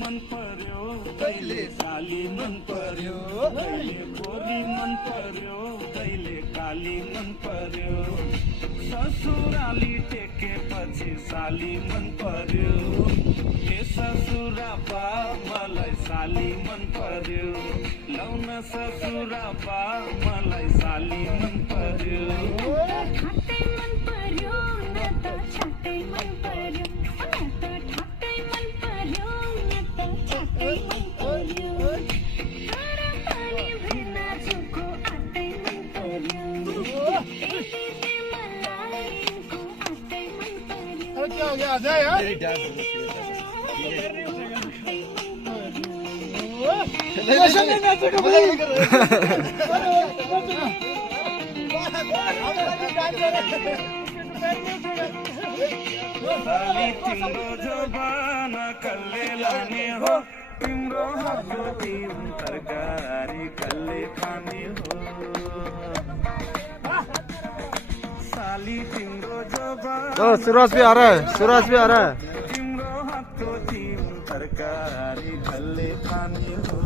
मन पर्यो कहिले साली मन पर्यो कहिले गोरी मन पर्यो कहिले काली मन पर्यो ससुराली टेकेपछि साली मन पर्यो ए ससुराबा मलाई साली मन पर्यो लौन ससुराबा मलाई साली मन पर्यो छाटै मन पर्यो न त छाटै मन पर्यो न त छाटै मन पर्यो न त छाटै मन पर्यो तर पनि भेना जुको आटै मन पर्यो एले मलाई को आटै मन पर्यो अरे क्या हो गया अजय यार ऐसा नहीं नाचेगा भाई तिम्रो जबान कल्ले लाने हो तिम्रो हातको तिम तरकारी कल्ले खाने हो साली तिम्रो जबान तो सूरज भी आ रहा है, सूरज भी आ रहा है। तिम्रो हातको तिम तरकारी कल्ले खाने हो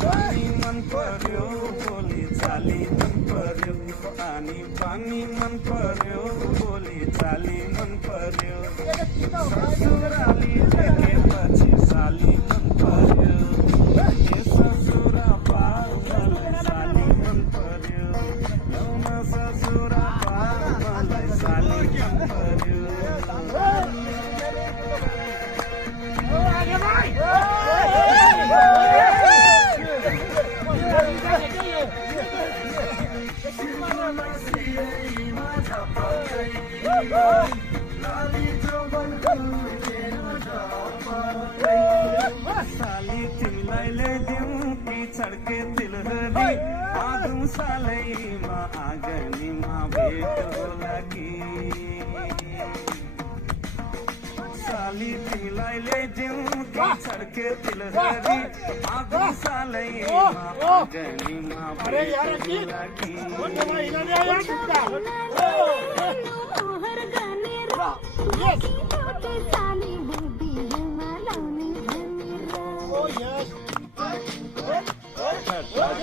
पानी मन पर्यो बोली चाली मन पर्यो पानी मन पर्यो बोली चाली मन पर्यो ससुराली टेकेपछि साली मन पर्यो ए ससुराबा मलाई साली मन पर्यो लौन ससुराबा मलाई साली मन पर्यो साली तिमीलाई ल्याइदिउँ पिछड्के तिलहरी आगौँ सालैमा आँगनीमा भेट होला कि साली तिमीलाई ल्याइदिउँ पिछड्के तिलहरी आगौँ सालैमा आँगनीमा भेट होला कि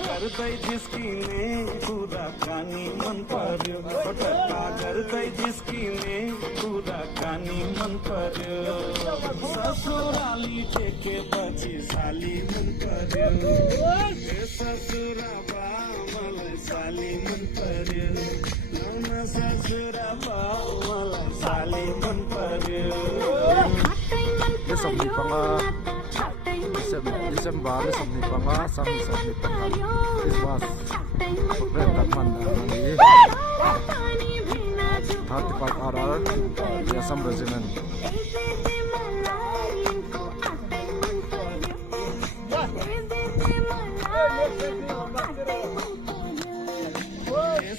गर्दै जिस्किने कुराकानी मन पर्यो गर्दै जिस्किने कुराकानी मन पर्यो ससुराली टेकेपछि साली मन पर्यो ए ससुराबा मलाई साली मन पर्यो लौन ससुराबा मलाई साली मन पर्यो Desember ni panga sang ni panga Christmas April takman ni 35 RR Assam Regiment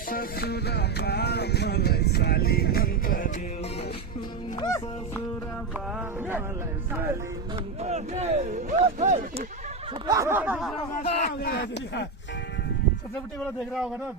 ससुराबा मलाई साली मन पर्यो ससुराबा मलाई साली मन पर्यो सबसे बड़ी वाला देख रहा होगा ना।